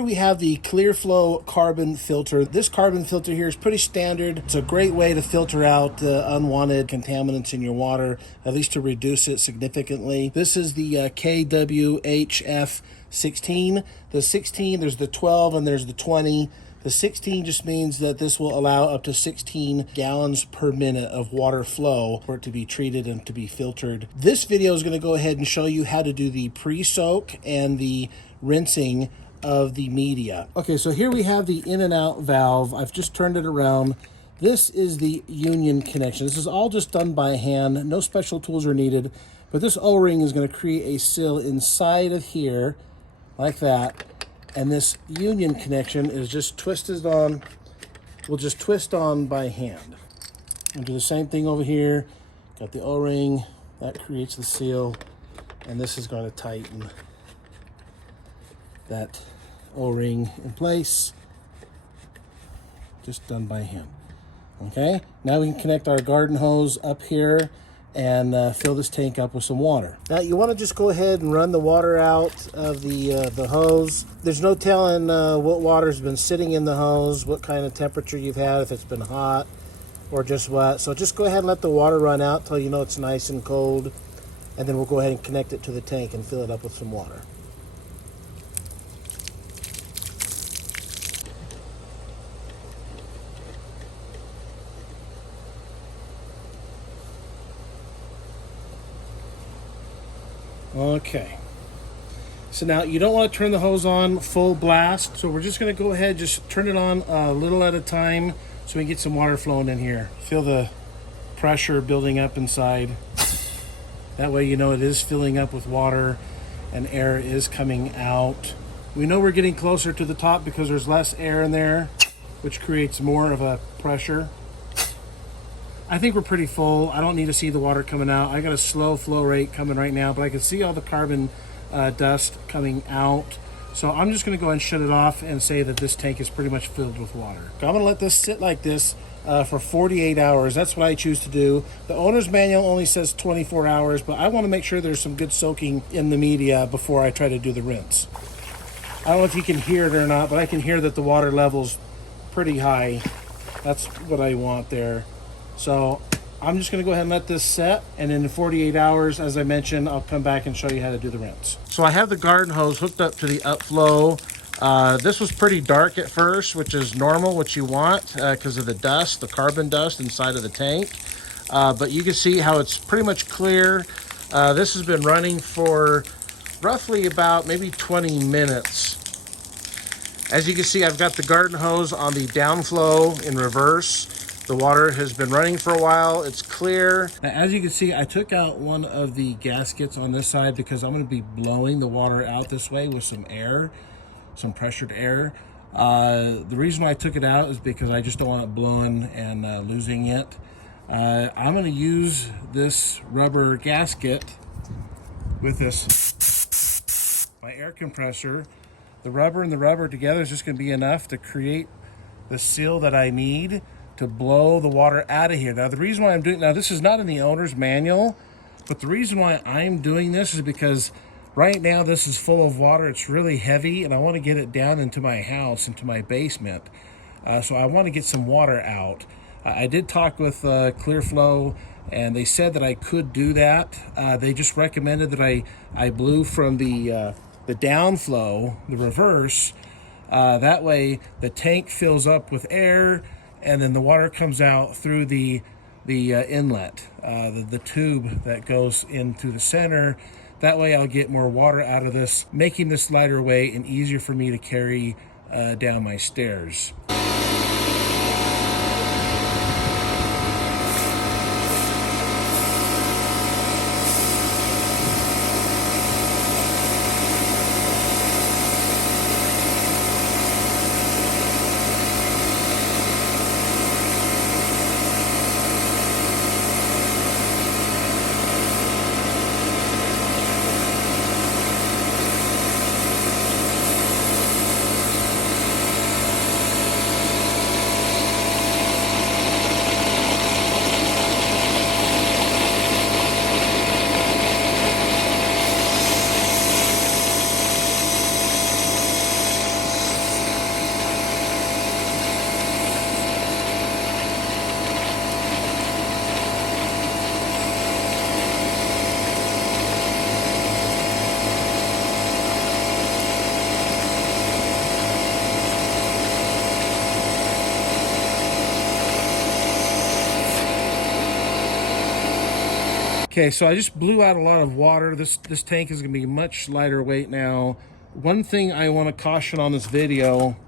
here we have the KlearFlo carbon filter. This carbon filter here is pretty standard. It's a great way to filter out unwanted contaminants in your water, at least to reduce it significantly. This is the KWHF16. The 16, there's the 12 and there's the 20. The 16 just means that this will allow up to 16 gallons per minute of water flow for it to be treated and to be filtered. This video is going to go ahead and show you how to do the pre-soak and the rinsing of the media. Okay, so here we have the in and out valve. I've just turned it around. This is the union connection. This is all just done by hand. No special tools are needed, but this O-ring is going to create a seal inside of here like that. And this union connection is just twisted on, we'll just twist on by hand. And do the same thing over here. Got the O-ring, that creates the seal, and this is going to tighten that O-ring in place. Just done by hand. Okay, now we can connect our garden hose up here and fill this tank up with some water. Now you want to just go ahead and run the water out of the hose. There's no telling what water's been sitting in the hose, what kind of temperature you've had, if it's been hot or just wet. So just go ahead and let the water run out till you know it's nice and cold, and then we'll go ahead and connect it to the tank and fill it up with some water. Okay, so now you don't want to turn the hose on full blast, so we're just going to go ahead, just turn it on a little at a time so we can get some water flowing in here. Feel the pressure building up inside. That way you know it is filling up with water and air is coming out. We know we're getting closer to the top because there's less air in there, which creates more of a pressure. I think we're pretty full. I don't need to see the water coming out. I got a slow flow rate coming right now, but I can see all the carbon dust coming out. So I'm just gonna go ahead and shut it off and say that this tank is pretty much filled with water. I'm gonna let this sit like this for 48 hours. That's what I choose to do. The owner's manual only says 24 hours, but I wanna make sure there's some good soaking in the media before I try to do the rinse. I don't know if you can hear it or not, but I can hear that the water level's pretty high. That's what I want there. So I'm just going to go ahead and let this set, and in 48 hours, as I mentioned, I'll come back and show you how to do the rinse. So I have the garden hose hooked up to the upflow. This was pretty dark at first, which is normal, what you want because of the dust, the carbon dust inside of the tank. But you can see how it's pretty much clear. This has been running for roughly about maybe 20 minutes. As you can see, I've got the garden hose on the downflow in reverse. The water has been running for a while. It's clear. As you can see, I took out one of the gaskets on this side because I'm going to be blowing the water out this way with some air, some pressured air. The reason why I took it out is because I just don't want it blowing and losing it. I'm going to use this rubber gasket with this, my air compressor. The rubber and the rubber together is just going to be enough to create the seal that I need to blow the water out of here. Now the reason why I'm doing, now this is not in the owner's manual, but the reason why I'm doing this is because right now this is full of water. It's really heavy and I want to get it down into my house, into my basement. So I want to get some water out. I did talk with KlearFlo and they said that I could do that. They just recommended that I blew from the downflow, the reverse. That way the tank fills up with air, and then the water comes out through the inlet, the tube that goes into the center. That way I'll get more water out of this, making this lighter weight and easier for me to carry down my stairs. Okay, so I just blew out a lot of water. This tank is gonna be much lighter weight now. One thing I want to caution on this video,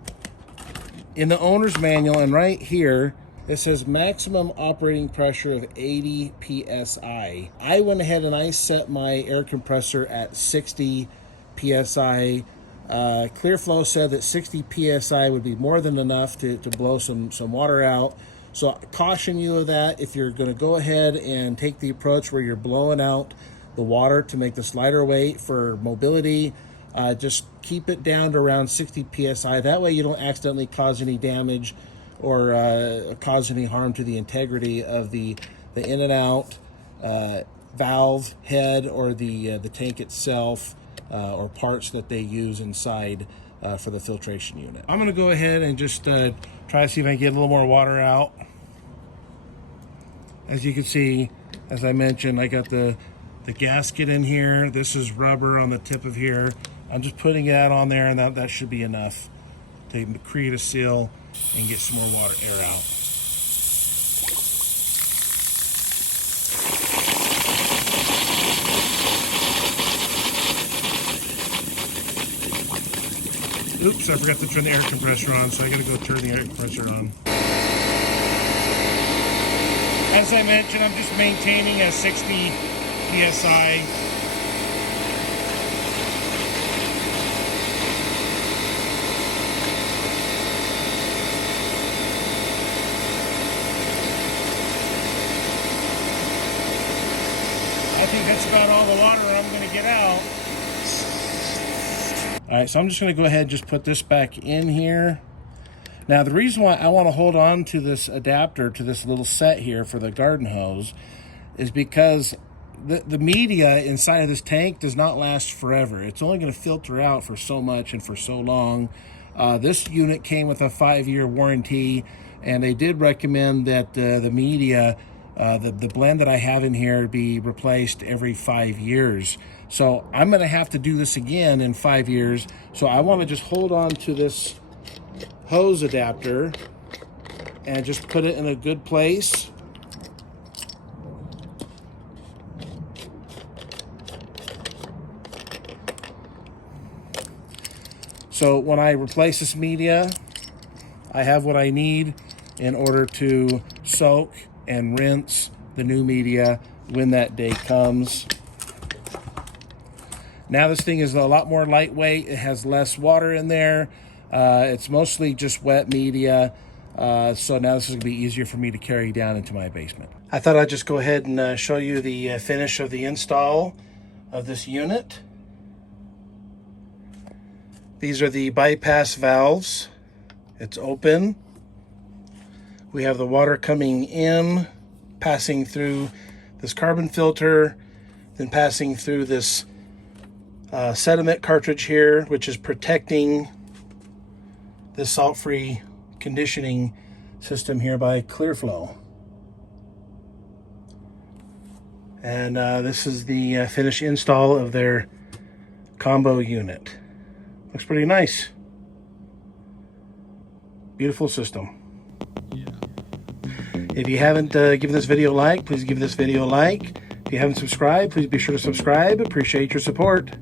in the owner's manual and right here, it says maximum operating pressure of 80 PSI. I went ahead and I set my air compressor at 60 PSI. KlearFlo said that 60 PSI would be more than enough to blow some water out. So I caution you of that. If you're going to go ahead and take the approach where you're blowing out the water to make this lighter weight for mobility, just keep it down to around 60 PSI. That way you don't accidentally cause any damage or cause any harm to the integrity of the in and out valve head or the tank itself, or parts that they use inside for the filtration unit. I'm gonna go ahead and just try to see if I can get a little more water out. As you can see, as I mentioned, I got the gasket in here. This is rubber on the tip of here. I'm just putting that on there, and that should be enough to create a seal and get some more water air out. Oops, I forgot to turn the air compressor on, so I gotta go turn the air compressor on. As I mentioned, I'm just maintaining a 60 PSI. I think that's about all the water I'm going to get out. All right, so I'm just going to go ahead and just put this back in here. Now, the reason why I want to hold on to this adapter, to this little set here for the garden hose, is because the media inside of this tank does not last forever. It's only going to filter out for so much and for so long. This unit came with a 5-year warranty, and they did recommend that the media, the blend that I have in here, be replaced every 5 years. So I'm going to have to do this again in 5 years. So I want to just hold on to this hose adapter and just put it in a good place. So when I replace this media, I have what I need in order to soak and rinse the new media when that day comes. Now this thing is a lot more lightweight. It has less water in there. It's mostly just wet media. So now this is gonna be easier for me to carry down into my basement. I thought I'd just go ahead and show you the finish of the install of this unit. These are the bypass valves. It's open. We have the water coming in, passing through this carbon filter, then passing through this sediment cartridge here, which is protecting this salt-free conditioning system here by KlearFlo. And this is the finished install of their combo unit. Looks pretty nice. Beautiful system. Yeah. If you haven't given this video a like, please give this video a like. If you haven't subscribed, please be sure to subscribe. Appreciate your support.